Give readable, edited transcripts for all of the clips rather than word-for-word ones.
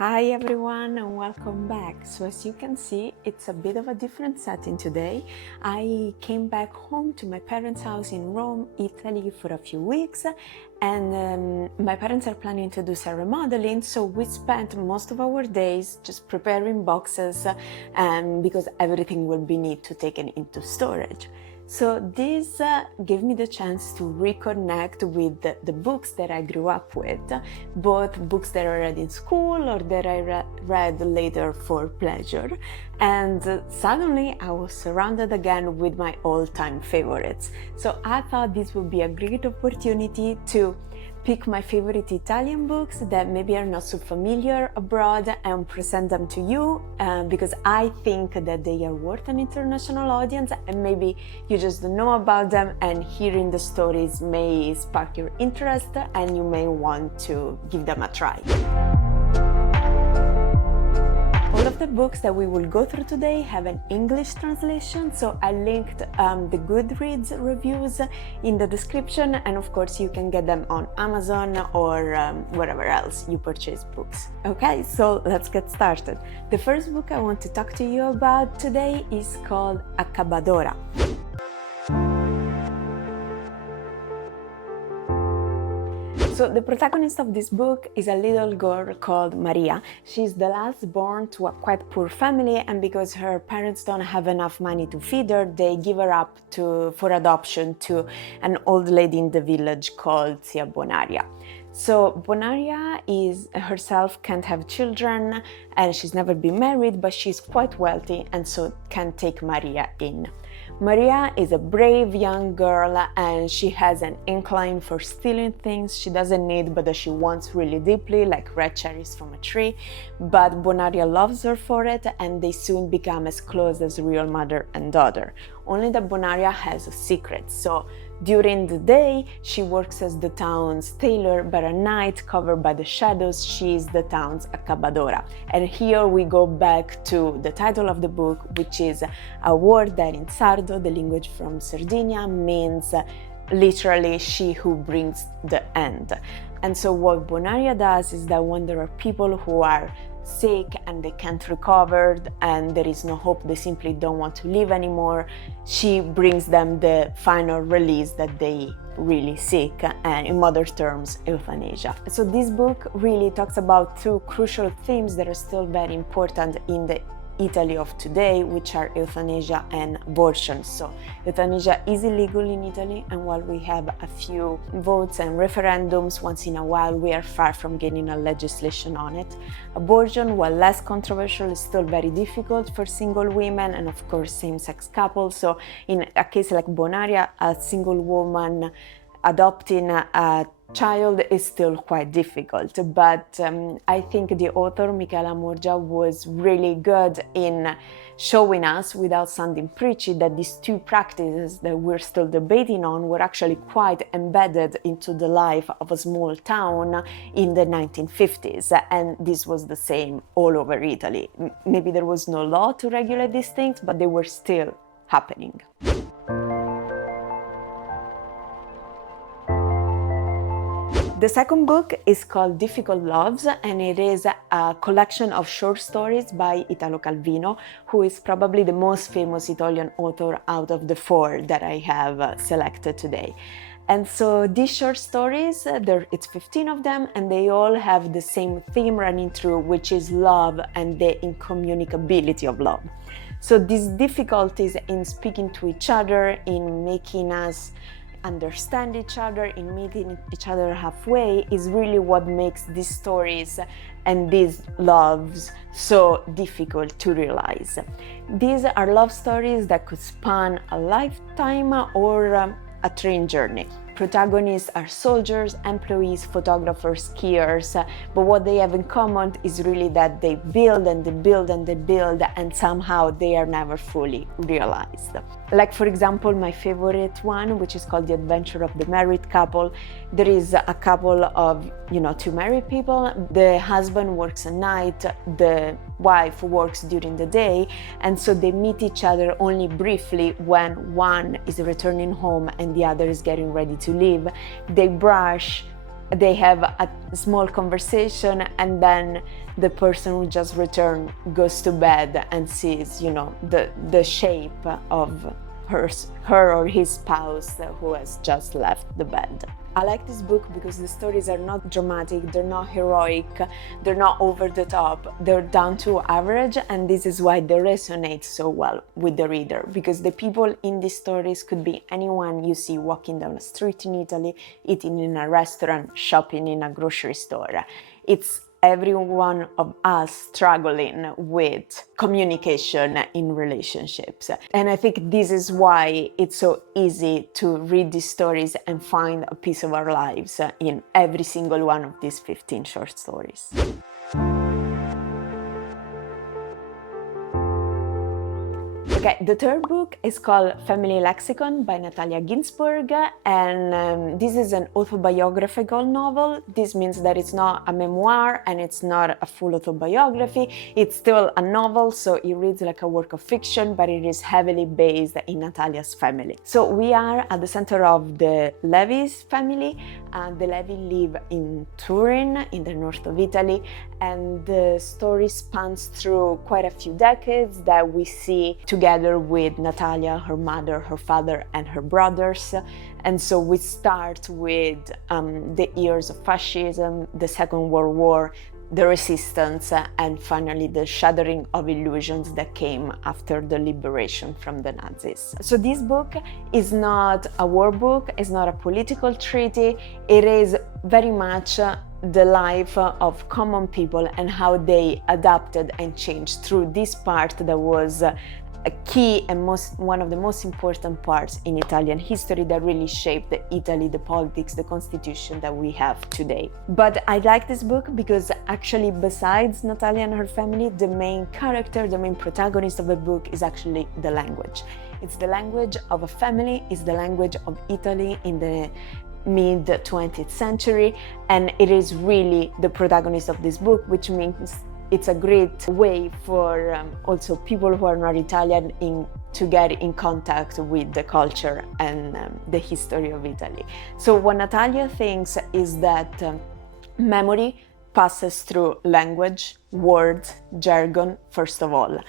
Hi everyone and welcome back. So as you can see, it's a bit of a different setting today. I came back home to my parents' house in Rome, Italy for a few weeks, and my parents are planning to do some remodeling, so we spent most of our days just preparing boxes because everything will be need to take it into storage. So this gave me the chance to reconnect with the books that I grew up with, both books that I read in school or that I read later for pleasure. And suddenly I was surrounded again with my all-time favorites. So I thought this would be a great opportunity to pick my favorite Italian books that maybe are not so familiar abroad and present them to you because I think that they are worth an international audience, and maybe you just don't know about them, and hearing the stories may spark your interest and you may want to give them a try. All of the books that we will go through today have an English translation, so I linked the Goodreads reviews in the description, and of course you can get them on Amazon or wherever else you purchase books. Okay, so let's get started. The first book I want to talk to you about today is called Accabadora. So the protagonist of this book is a little girl called Maria. She's the last born to a quite poor family, and because her parents don't have enough money to feed her, they give her up for adoption to an old lady in the village called Zia Bonaria. So Bonaria herself can't have children and she's never been married, but she's quite wealthy and so can take Maria in. Maria is a brave young girl and she has an incline for stealing things she doesn't need but that she wants really deeply, like red cherries from a tree. But Bonaria loves her for it and they soon become as close as real mother and daughter. Only that Bonaria has a secret. So during the day, she works as the town's tailor, but at night, covered by the shadows, she is the town's accabadora. And here we go back to the title of the book, which is a word that in Sardo, the language from Sardinia, means literally she who brings the end. And so what Bonaria does is that when there are people who are sick and they can't recover and there is no hope, they simply don't want to live anymore, she brings them the final release that they really seek, and in modern terms, euthanasia. So this book really talks about two crucial themes that are still very important in the Italy of today, which are euthanasia and abortion. So euthanasia is illegal in Italy, and while we have a few votes and referendums once in a while, we are far from getting a legislation on it. Abortion, while less controversial, is still very difficult for single women and of course same-sex couples. So in a case like Bonaria, a single woman adopting a child is still quite difficult, but I think the author Michela Murgia was really good in showing us, without sounding preachy, that these two practices that we're still debating on were actually quite embedded into the life of a small town in the 1950s, and this was the same all over Italy. Maybe there was no law to regulate these things, but they were still happening. The second book is called Difficult Loves, and it is a collection of short stories by Italo Calvino, who is probably the most famous Italian author out of the four that I have selected today. And so these short stories, it's 15 of them, and they all have the same theme running through, which is love and the incommunicability of love. So these difficulties in speaking to each other, in making us understand each other, in meeting each other halfway, is really what makes these stories and these loves so difficult to realize. These are love stories that could span a lifetime or a train journey. Protagonists are soldiers, employees, photographers, skiers, but what they have in common is really that they build and they build and they build, and somehow they are never fully realized. Like, for example, my favorite one, which is called The Adventure of the Married Couple. There is a couple of, two married people. The husband works at night, the wife works during the day, and so they meet each other only briefly when one is returning home and the other is getting ready to leave. They brush they have a small conversation, and then the person who just returned goes to bed and sees, the shape of her or his spouse who has just left the bed. I like this book because the stories are not dramatic, they're not heroic, they're not over the top, they're down to average, and this is why they resonate so well with the reader, because the people in these stories could be anyone you see walking down a street in Italy, eating in a restaurant, shopping in a grocery store. It's every one of us struggling with communication in relationships. And I think this is why it's so easy to read these stories and find a piece of our lives in every single one of these 15 short stories. Okay, the third book is called Family Lexicon by Natalia Ginzburg, and this is an autobiographical novel. This means that it's not a memoir and it's not a full autobiography. It's still a novel, so it reads like a work of fiction, but it is heavily based in Natalia's family. So we are at the center of the Levi's family. The Levi live in Turin, in the north of Italy, and the story spans through quite a few decades that we see together with Natalia, her mother, her father, and her brothers. And so we start with the years of fascism, the Second World War, the resistance, and finally the shattering of illusions that came after the liberation from the Nazis. So this book is not a war book, it's not a political treaty, it is very much the life of common people and how they adapted and changed through this part that was a key and one of the most important parts in Italian history that really shaped Italy, the politics, the constitution that we have today. But I like this book because actually, besides Natalia and her family, the main character, the main protagonist of the book is actually the language. It's the language of a family, it's the language of Italy in the mid-20th century, and it is really the protagonist of this book, which means it's a great way for also people who are not Italian to get in contact with the culture and the history of Italy. So what Natalia thinks is that memory passes through language, words, jargon, first of all.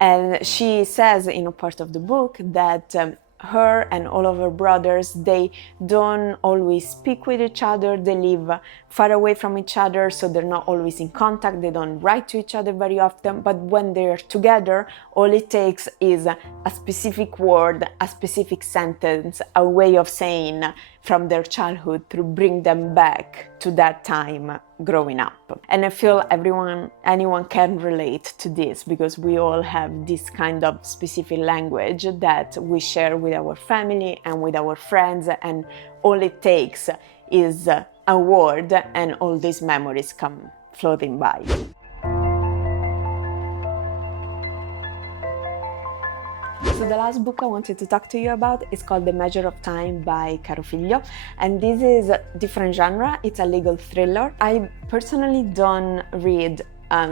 And she says in a part of the book that her and all of her brothers, they don't always speak with each other, they live far away from each other, so they're not always in contact, they don't write to each other very often, but when they're together, all it takes is a specific word, a specific sentence, a way of saying from their childhood to bring them back to that time growing up. And I feel anyone can relate to this because we all have this kind of specific language that we share with our family and with our friends, and all it takes is a word and all these memories come floating by. So the last book I wanted to talk to you about is called The Measure of Time by Caro Figlio, and this is a different genre. It's a legal thriller. I personally don't read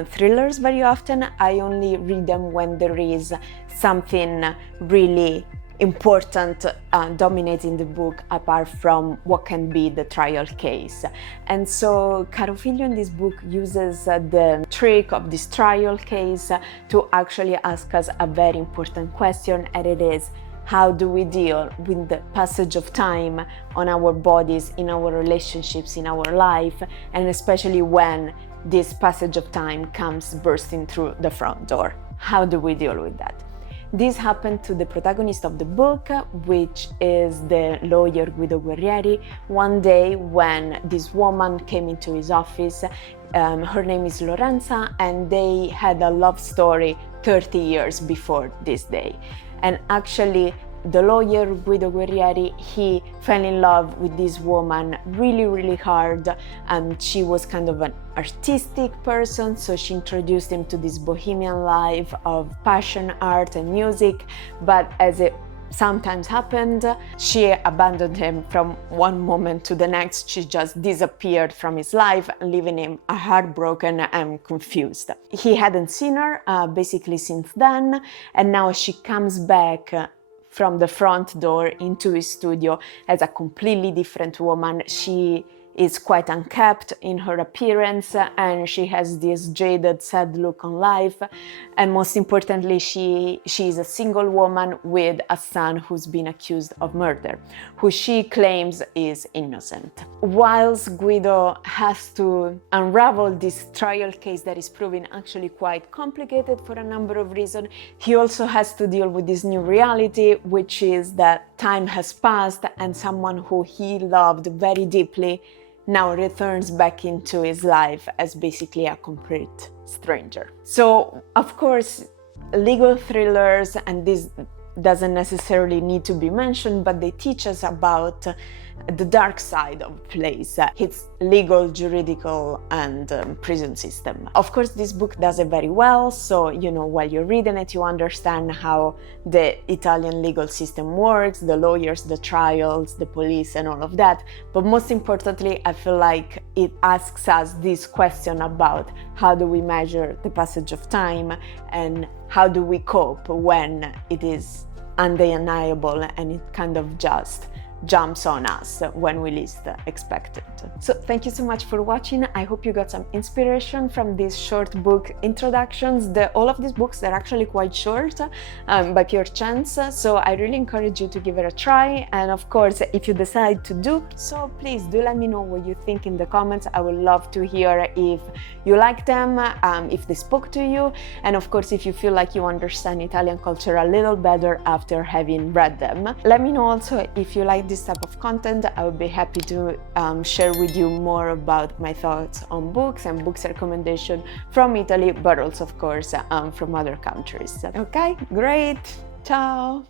thrillers very often. I only read them when there is something really important dominating the book apart from what can be the trial case. And so Caro Figlio in this book uses the trick of this trial case to actually ask us a very important question, and it is, how do we deal with the passage of time on our bodies, in our relationships, in our life, and especially when this passage of time comes bursting through the front door? How do we deal with that? This happened to the protagonist of the book, which is the lawyer Guido Guerrieri. One day when this woman came into his office, her name is Lorenza, and they had a love story 30 years before this day. And actually, the lawyer Guido Guerrieri, he fell in love with this woman really, really hard, and she was kind of an artistic person, so she introduced him to this bohemian life of passion, art, and music. But as it sometimes happened, she abandoned him from one moment to the next. She just disappeared from his life, leaving him heartbroken and confused. He hadn't seen her basically since then, and now she comes back from the front door into his studio as a completely different woman. She is quite unkempt in her appearance, and she has this jaded, sad look on life. And most importantly, she is a single woman with a son who's been accused of murder, who she claims is innocent. Whilst Guido has to unravel this trial case that is proving actually quite complicated for a number of reasons, he also has to deal with this new reality, which is that time has passed and someone who he loved very deeply now returns back into his life as basically a complete stranger. So, of course, legal thrillers, and this doesn't necessarily need to be mentioned, but they teach us about the dark side of a place, its legal, juridical, and prison system. Of course, this book does it very well, so, while you're reading it, you understand how the Italian legal system works, the lawyers, the trials, the police, and all of that. But most importantly, I feel like it asks us this question about how do we measure the passage of time and how do we cope when it is undeniable and it kind of just jumps on us when we least expect it. So thank you so much for watching. I hope you got some inspiration from these short book introductions. All of these books are actually quite short, by pure chance, so I really encourage you to give it a try. And of course, if you decide to do so, please do let me know what you think in the comments. I would love to hear if you like them, if they spoke to you, and of course, if you feel like you understand Italian culture a little better after having read them. Let me know also if you like this type of content. I would be happy to share with you more about my thoughts on books and books recommendation from Italy, but also of course from other countries. Okay, great, ciao!